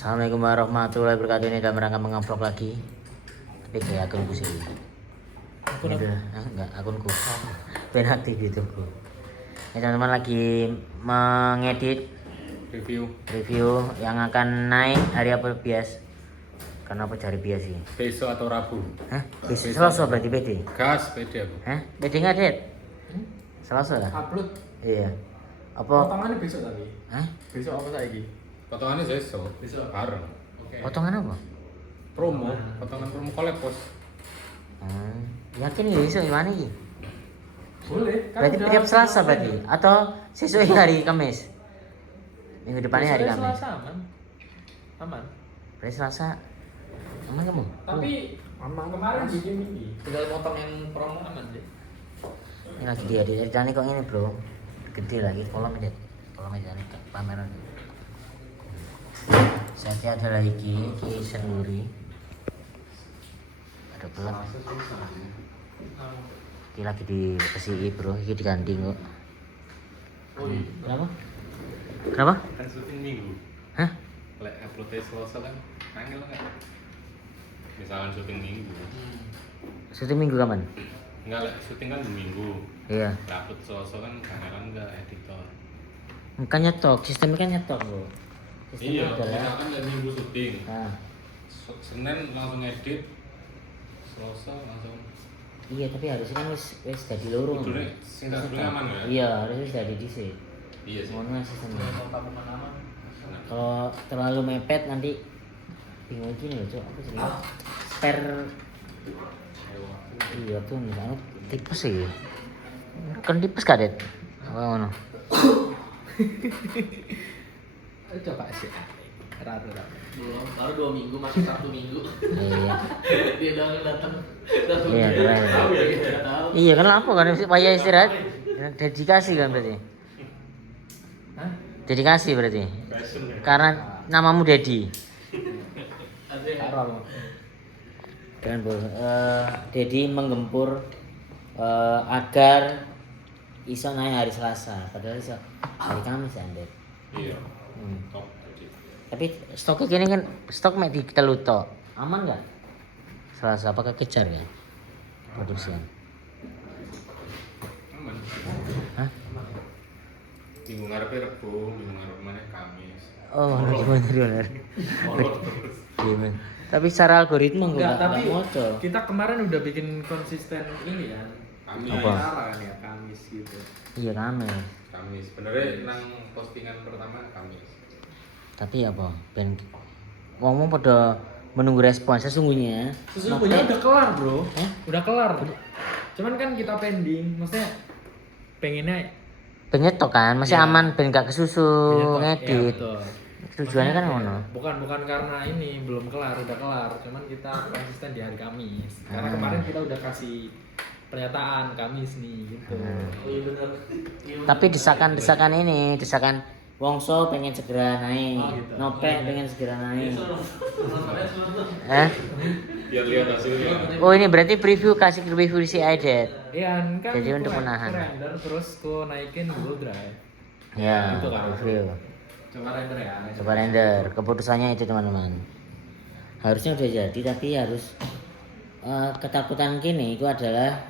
Assalamualaikum warahmatullahi wabarakatuh. Ini dalam rangka mengupload lagi. Tapi kayak akunku sih. Akun Ini enggak akunku. Penaktif YouTubeku. Ini teman-teman lagi mengedit review yang akan naik hari apa bias? Karena apa cari bias sih? Besok atau Rabu? Hah? Besok Selasa berarti PD? Gas pede aku. Hah? PD nggak Det? Selasa lah? upload Iya. Apa? potongannya besok tapi. Hah? Besok apa lagi? Potongannya besok. Besok. Bareng. Oke. Potongan apa? Promo, potongan promo collab bos. Yakin ya besok gimana ini? Boleh. Berarti tiap Selasa berarti? Atau sesuai hari Kamis? Minggu depannya hari Kamis? Selasa aman. Aman. Berarti Selasa aman kamu? Tapi kemarin bikin ini. Tinggal potong yang promo aman deh. Ini lagi dia ceritanya kok ini bro. Gede lagi kolom aja. Kolom aja nih pameran. Setnya ada lagi sendiri. Ada pelak. Ini lagi dikasih bro, ini diganti kok. Oh iya. Kenapa? Kenapa? Kan syuting minggu. Hah? Lek uploadnya Selasa kan panggil nggak? Misalkan syuting minggu. Syuting minggu kapan? Enggak lek syuting kan minggu. Iya. Upload Selasa kan kangelan nggak editor. Kan nyetok, sistemnya kan nyetok bro. Sistemnya Iya, adalah. misalkan lek minggu syuting. Nah, Senin langsung edit. Selasa langsung. iya tapi harusnya kan wis jadi loro. Kudune sing tak dulu aman ya? Iya, harusnya wis jadi dhisik. Iya sih. Ngono sistemnya. Tabungan aman. Kalau terlalu mepet nanti bingung gini loh, Cok. Apa sih? Spare iya tuh misalnya tipes sih. Kan tipes kadet. Apa ngono? Coba sih. Ratu. Belum, baru 2 minggu, masih 1 minggu. Iya. Dia udah datang. Iya, keren. Tahu ya, kita nggak tahu. Iya, kenapa kan payah istirahat? Dedikasi kan berarti. Hah? Dedikasi berarti. Passion ya. Karena namamu Dedi. Ada yang Karol. Keren bro. Dedi menggempur agar iso naik hari Selasa. Padahal iso hari Kamis ya, Ded. Iya. Hmm. Top jadi. Tapi stoknya gini kan stok mek di Teluto. Aman nggak? Selasa apakah kejar ya? Produksian. Aman. Hah? Minggu ngarepe Rebo, minggu ngarep mana Kamis. Oh, gimana bener? Gimana? Tapi secara algoritma Enggak, tapi moco. kita kemarin udah bikin konsisten ini ya. Kamis. Apa? Cara kan ya Kamis gitu. Iya rame. Kamis. Sebenarnya nang postingan pertama Kamis. Tapi apa? Ben ngomong pada menunggu respon sesungguhnya. Sesungguhnya udah kelar bro. Hah? Udah kelar. Cuman kan kita pending, maksudnya pengennya Penyetok kan, masih Iya. aman ben gak kesusu penyetok. ngedit. Iya, betul. Tujuannya kan Maksudnya, ngono. bukan karena ini belum kelar, udah kelar. Cuman kita konsisten di hari Kamis. Karena Ah. kemarin kita udah kasih pernyataan Kamis nih gitu. Oh iya benar. Tapi desakan desakan Wongso pengen segera naik, Oh, gitu. Nopek pengen segera naik. Iya. Eh? Biar lihat hasilnya. Oh ini berarti preview kasih review si Aidet. Iya kan Jadi aku untuk menahan. render terus ku naikin Google Drive. Ya, Itu kan. review. Coba render ya. Coba render. Keputusannya itu teman-teman. Harusnya udah jadi tapi harus ketakutan kini itu adalah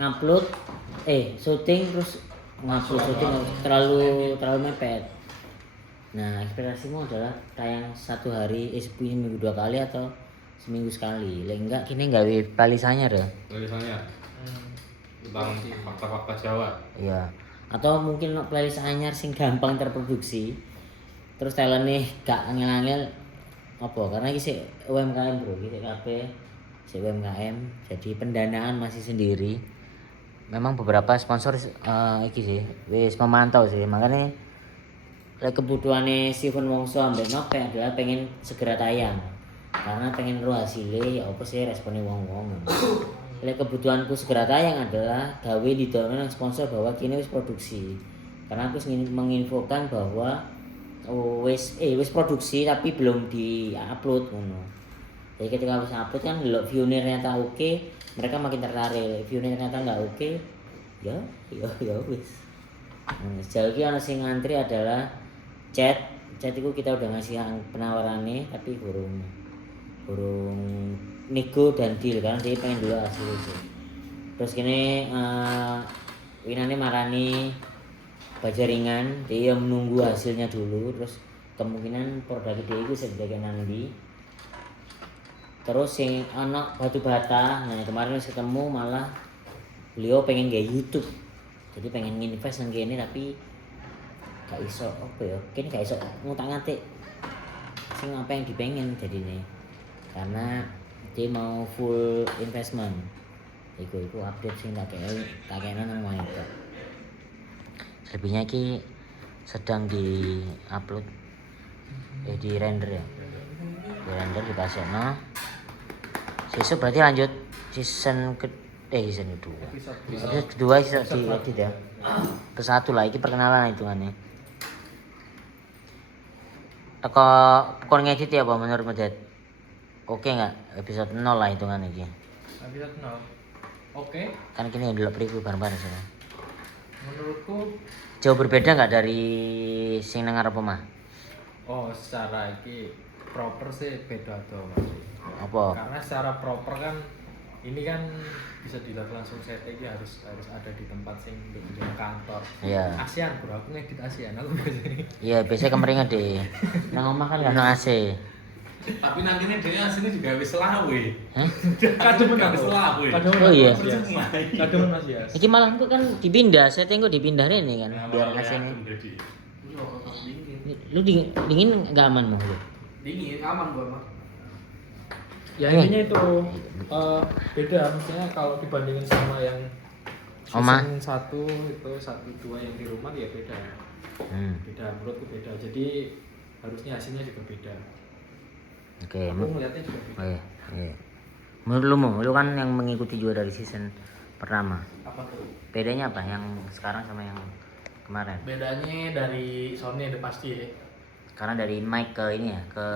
ngupload syuting terus ngupload syuting terlalu mepet. Nah, ekspektasimu adalah tayang satu hari, seminggu 2 kali atau seminggu sekali. Lek enggak kini gawe balisannya deh. Tulisannya tentang fakta-fakta Jawa. Iya. Atau mungkin no playlist anyar sing gampang terproduksi. Terus talentnya gak angel-angel apa? Karena iki sik UMKM, Bro. Iki sik kabeh sik UMKM. Jadi pendanaan masih sendiri. Memang beberapa sponsor iki sih wis memantau sih. Makanya lek kebutuhannya Steven Wongso ambek Nopek adalah pengen segera tayang. Karena pengen ro hasilnya ya apa sih responnya wong-wong. Lek kebutuhanku segera tayang adalah gawe didono nang sponsor bahwa kini wis produksi. Karena aku ingin menginfokan bahwa wis produksi tapi belum di-upload ngono. Jadi ketika wis upload kan delok view-nya ternyata oke, mereka makin tertarik. View-nya ternyata enggak oke, ya wis. Sejauh ini ana sing ngantri adalah chat chat iku kita udah ngasih penawarannya tapi burung nego dan deal karena dia pengen dulu hasil itu. Terus kini winane marani Bajaringan, dia menunggu hasilnya dulu, terus kemungkinan produk dia itu sebagai nanti. Terus yang anak batu bata, nah kemarin ketemu malah beliau pengen gaya YouTube, jadi pengen invest nang kene tapi gak iso apa ya, kene gak iso ngutak-ngatik sing apa yang dipengen jadi nih, karena dia mau full investment. Iku update sing tak kena nang monitor. Selebihnya ki sedang di upload di render ya, di render di pasokno. Sesuk berarti lanjut season kedua. Episode kedua bisa diedit ya. Ke-1 lah, ini perkenalan hitungannya. Teko kon ngedit ya apa menurut Medet? Oke nggak? Episode 0 lah hitungan ini. Episode 0. Oke. Kan kini dulu preview bareng-bareng sana. Menurutku Jauh berbeda nggak dari sing nang ngarep omah? secara iki proper sih beda tuh Mas. Apa? Karena secara proper kan ini kan bisa dilihat langsung setting harus ada di tempat sing di kantor. Iya. ASEAN bro, aku ngedit ASEAN aku biasanya. Iya, biasanya kemeringan deh. Nang omah kan nggak ada AC. Tapi nantinya dia aslinya juga wis selawe. Hah? Kadang juga wis selawe. Oh iya. Kadang Mas ya. Iki malah tuh kan dipindah, setting kok dipindah ini kan, biar AC ini. Iya, kalau dingin. Lu dingin nggak aman mah lu? Dingin aman gua mah. Ya intinya itu beda maksudnya kalau dibandingin sama yang Oma? season 1 itu 1 2 yang di rumah ya beda. Beda menurutku beda. Jadi harusnya hasilnya juga beda. Oke, Aku melihatnya juga beda. Oke. Menurut lu kan yang mengikuti juga dari season pertama. Apa tuh? Bedanya apa yang sekarang sama yang kemarin? Bedanya dari Sony udah pasti ya. Karena dari mic ke ini ya, ke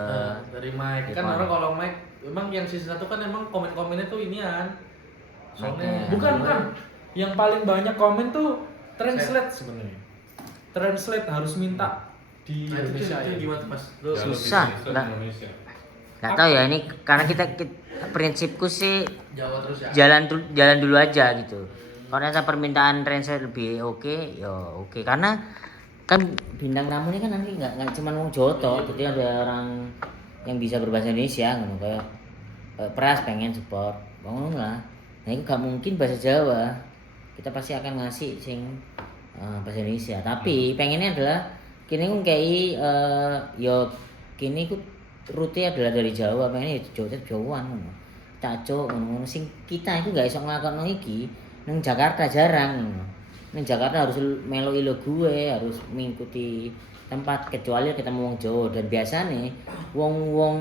Dari mic. Kan Depan. orang kalau mic emang yang season 1 kan emang komen-komennya tuh inian. Sony. Mic-nya. Bukan. Yang paling banyak komen tuh translate sebenarnya. Translate harus minta di Nah, itu Indonesia ya. gimana tuh, Mas? Lu Susah, enggak. Nggak tahu ya ini karena kita prinsipku sih Jawa terus ya. jalan dulu aja gitu. Kalau ternyata permintaan translate lebih oke, ya oke. Karena kan bintang tamu ini kan nanti nggak cuma mau Jawa toh, jadi ada orang yang bisa berbahasa Indonesia gitu kayak Pras pengen support, bangun lah. Nah itu gak mungkin bahasa Jawa, kita pasti akan ngasih sing bahasa Indonesia. Tapi pengennya adalah kini aku kayak yo kini aku rute adalah dari Jawa, pengennya Jawaan ngono. Cacok ngono sing kita itu gak iso nglakokno iki nang Jakarta jarang ngono. Nang Jakarta harus melo ilo gue, harus mengikuti tempat kecuali ketemu wong Jawa dan biasanya wong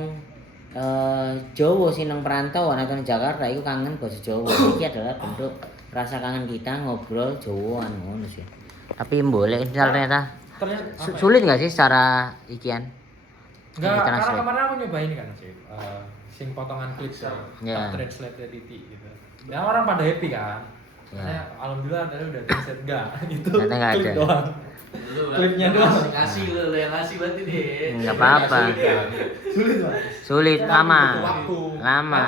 Jawa sing nang perantauan atau nang Jakarta itu kangen bahasa Jawa. Iki adalah bentuk rasa kangen kita ngobrol Jawaan ngono sih. Tapi boleh ternyata sulit nggak sih secara ikian? Enggak, karena Translate. kemarin aku nyobain kan sih. Sing potongan klip ya. Ya. Translate dari titik gitu. Ya orang pada happy kan. Ya. Saya alhamdulillah tadi udah translate enggak. Itu Ternyata nggak klip ada. doang. Lu Klipnya doang. Ngasih lu yang ngasih berarti deh. Nggak apa-apa. Sulit Mas. Sulit Butuh lama. waktu. Lama.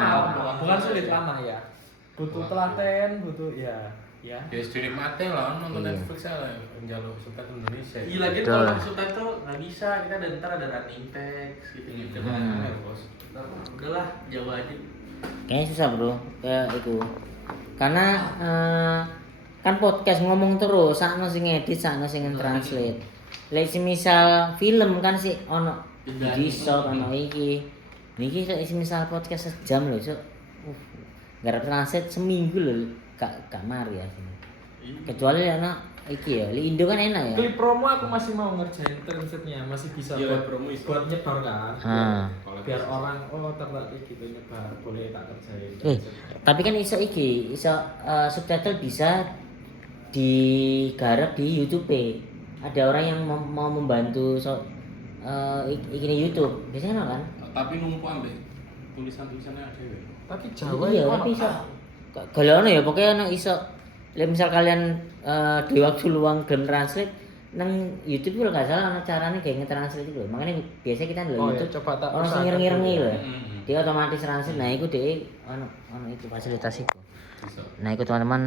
Bukan sulit lama ya. Butuh telaten, butuh ya. Ya jadi mati lah nonton Iya. Netflix lah menjaluk subtitle Indonesia. Iya lagi Betul. kalau subtitle nggak bisa, kita ada ntar ada running text gitu kan. Bos. Udahlah Jawa aja. Kayaknya susah bro, kayak itu. Karena kan podcast ngomong terus, sakno sing ngedit, sakno sing translate. Lek misal film kan sih ono di shop ono iki. Niki lek misal podcast sejam lho, Cuk. Garap translate seminggu lho, gak mari ya. Kecuali ana iki ya, li Indo kan enak ya. Klip promo aku masih mau ngerjain translate-nya, masih bisa Iya, buat promo iso. buat nyebar kan. Biar Kalau orang tertarik gitu nyebar, boleh tak kerjain. Tapi kan iso iki, iso subtitle bisa digarap di YouTube. Ada orang yang mau membantu ini YouTube. Biasanya kan? tapi numpuk ambek tulisan-tulisannya ada ya. Tapi Iya, tapi iso. Kalau ono ya pokoknya ono iso. Lek misal kalian di waktu luang gelem translate, nang YouTube kalau nggak salah ada caranya kayak ngetranslate itu loh. Makanya biasa kita ndelok Oh, ya, YouTube coba tak orang sing usahakan ngireng-ngirengi dulu. loh. Dia otomatis translate. Nah, iku dhek ono itu fasilitas iku. Bisa. Nah, iku teman-teman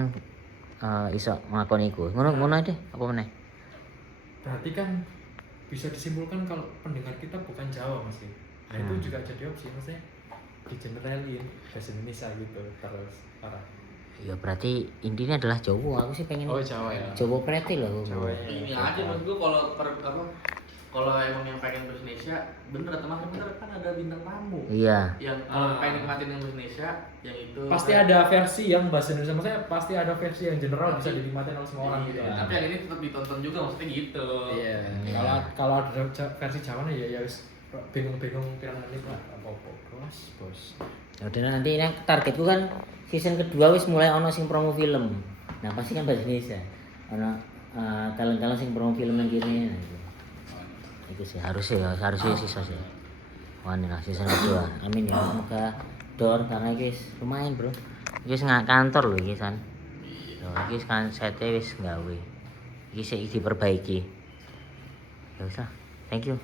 iso nglakoni iku. Ngono deh, apa meneh? Berarti kan bisa disimpulkan kalau pendengar kita bukan Jawa Mas. Nah itu juga jadi opsi maksudnya di generalin bahasa Indonesia gitu terus parah. Ya berarti intinya adalah Jawa. Aku sih pengen Oh Jawa ya. Jawa preti loh. Jawa ya. Ini aja menurut gue kalau emang yang pengen bahasa Indonesia bener teman bener kan ada bintang tamu Iya. yang kalau pengen nikmatin yang bahasa Indonesia yang itu Pasti ada versi yang bahasa Indonesia maksudnya pasti ada versi yang general bisa dinikmatin oleh semua orang gitu. Iya, tapi yang ini tetap ditonton juga maksudnya gitu. Iya. Kalau ada versi Jawa nih ya wis bingung-bingung pirang menit lah apa-apa. Bos. Ya udah nanti yang targetku kan season kedua wis mulai ono sing promo film. Nah pasti kan bahasa Indonesia. Ono talent-talent sing promo film yang gini. Nah, itu sih harusnya sisa sih. Wah ini lah season kedua. Amin ya. Semoga door karena guys lumayan bro. Guys nggak kantor loh guys kan. Guys kan setnya wis gawe. Guys diperbaiki. Ya usah. Thank you.